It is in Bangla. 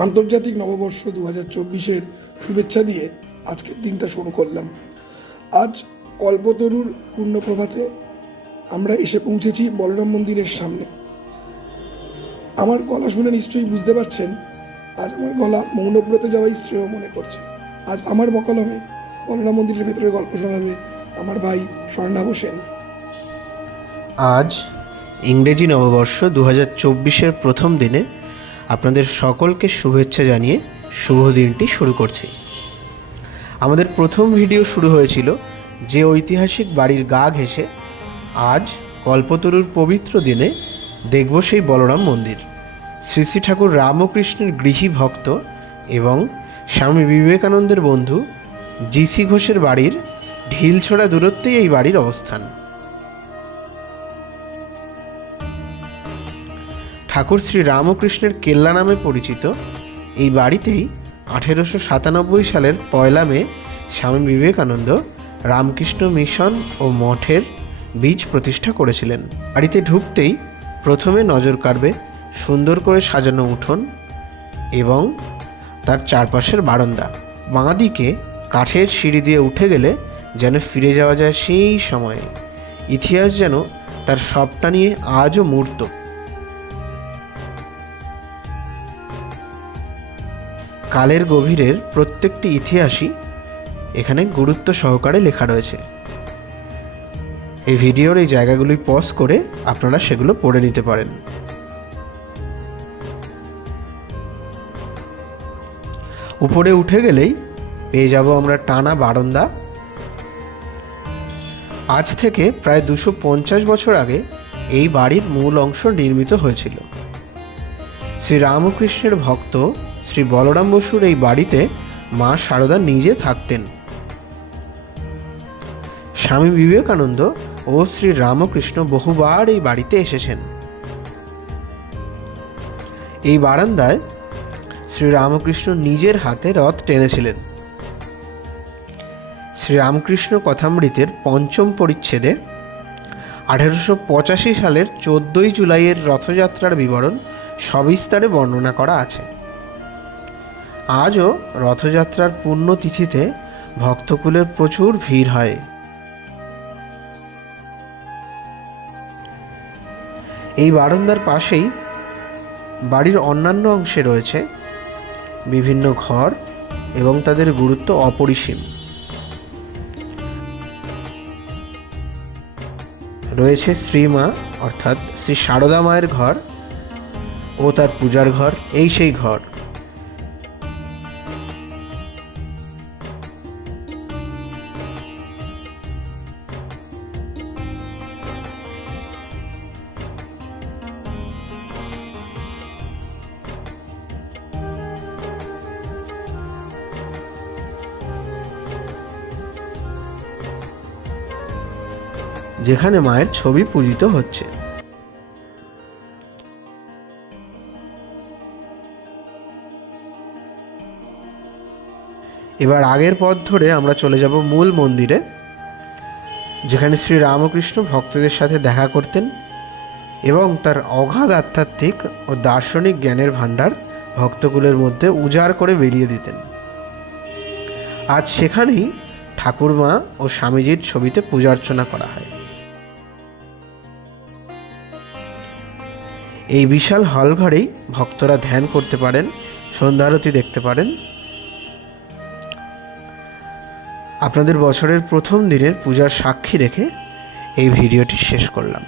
আন্তর্জাতিক নববর্ষ দু হাজার চব্বিশের শুভেচ্ছা দিয়ে আজকের দিনটা শুরু করলাম। আজ কল্পতরুর পূর্ণপ্রভাতে আমরা এসে পৌঁছেছি বলরাম মন্দিরের সামনে। আমার গলা শুনে নিশ্চয়ই বুঝতে পারছেন, আজ আমার গলা মৌনব্রতে যাওয়াই শ্রেয় মনে করছে। আজ আমার বকলমে বলরাম মন্দিরের ভেতরে গল্প শোনাবে আমার ভাই স্বর্ণাভ সেন। আজ ইংরেজি নববর্ষ দু হাজার চব্বিশের প্রথম দিনে আপনাদের সকলকে শুভেচ্ছা জানিয়ে শুভ দিনটি শুরু করছি। আমাদের প্রথম ভিডিও শুরু হয়েছিল, যে ঐতিহাসিক বাড়ির গা ঘেঁষে আজ কল্পতরুর পবিত্র দিনে দেখব সেই বলরাম মন্দির। শ্রী শ্রী ঠাকুর রামকৃষ্ণের গৃহী ভক্ত এবং স্বামী বিবেকানন্দের বন্ধু জিসি ঘোষের বাড়ির ঢিলছোড়া দূরত্বেই এই বাড়ির অবস্থান। ঠাকুর শ্রী রামকৃষ্ণের কেল্লা নামে পরিচিত। এই বাড়িতেই আঠেরোশো সাতানব্বই সালের পয়লা মে স্বামী বিবেকানন্দ রামকৃষ্ণ মিশন ও মঠের বীজ প্রতিষ্ঠা করেছিলেন। বাড়িতে ঢুকতেই প্রথমে নজর কাড়বে সুন্দর করে সাজানো উঠোন এবং তার চারপাশের বারান্দা। বাঁ দিকে কাঠের সিঁড়ি দিয়ে উঠে গেলে যেন ফিরে যাওয়া যায় সেই সময়ে। ইতিহাস যেন তার সবটা নিয়ে আজও মূর্ত। কালের গভীরের প্রত্যেকটি ইতিহাসই এখানে গুরুত্ব সহকারে লেখা রয়েছে। এই ভিডিওর এই জায়গাগুলি পজ করে আপনারা সেগুলো পড়ে নিতে পারেন। উপরে উঠে গেলেই পেয়ে যাব আমরা টানা বারান্দা। আজ থেকে প্রায় দুশো পঞ্চাশ বছর আগে এই বাড়ির মূল অংশ নির্মিত হয়েছিল। শ্রী রামকৃষ্ণের ভক্ত শ্রী বলরাম বসুর এই বাড়িতে মা সারদা নিজে থাকতেন। স্বামী বিবেকানন্দ ও শ্রী রামকৃষ্ণ বহুবার এই বাড়িতে এসেছেন। এই বারান্দায় শ্রী রামকৃষ্ণ নিজের হাতে রথ টেনেছিলেন। শ্রী রামকৃষ্ণ কথামৃতের পঞ্চম পরিচ্ছেদে আঠেরোশো পঁচাশি সালের চোদ্দই জুলাইয়ের রথযাত্রার বিবরণ সবিস্তারে বর্ণনা করা আছে। আজও রথযাত্রার পুণ্যতিথিতে ভক্তকুলের প্রচুর ভিড় হয়। এই বারান্দার পাশেই বাড়ির অন্যান্য অংশে রয়েছে বিভিন্ন ঘর এবং তাদের গুরুত্ব অপরিসীম। রয়েছে শ্রীমা অর্থাৎ শ্রী সারদা মায়ের ঘর ও তার পূজার ঘর, এই সেই ঘর। যেখানে মায়ের ছবি পূজিত হচ্ছে। এবার আগের পথ ধরে আমরা চলে যাব মূল মন্দিরে, যেখানে শ্রী রামকৃষ্ণ ভক্তদের সাথে দেখা করতেন এবং তার অগাধ আধ্যাত্মিক ও দার্শনিক জ্ঞানের ভাণ্ডার ভক্তকুলের মধ্যে উজাড় করে বেরিয়ে দিতেন। আজ সেখানেই ঠাকুরমা ও স্বামীজির ছবিতে পূজার্চনা করা হয়। এই বিশাল হল ঘরেই ভক্তরা ধ্যান করতে পারেন সন্ধ্যারতি দেখতে পারেন। আপনাদের বছরের প্রথম দিনের পূজার সাক্ষী রেখে এই ভিডিওটি শেষ করলাম।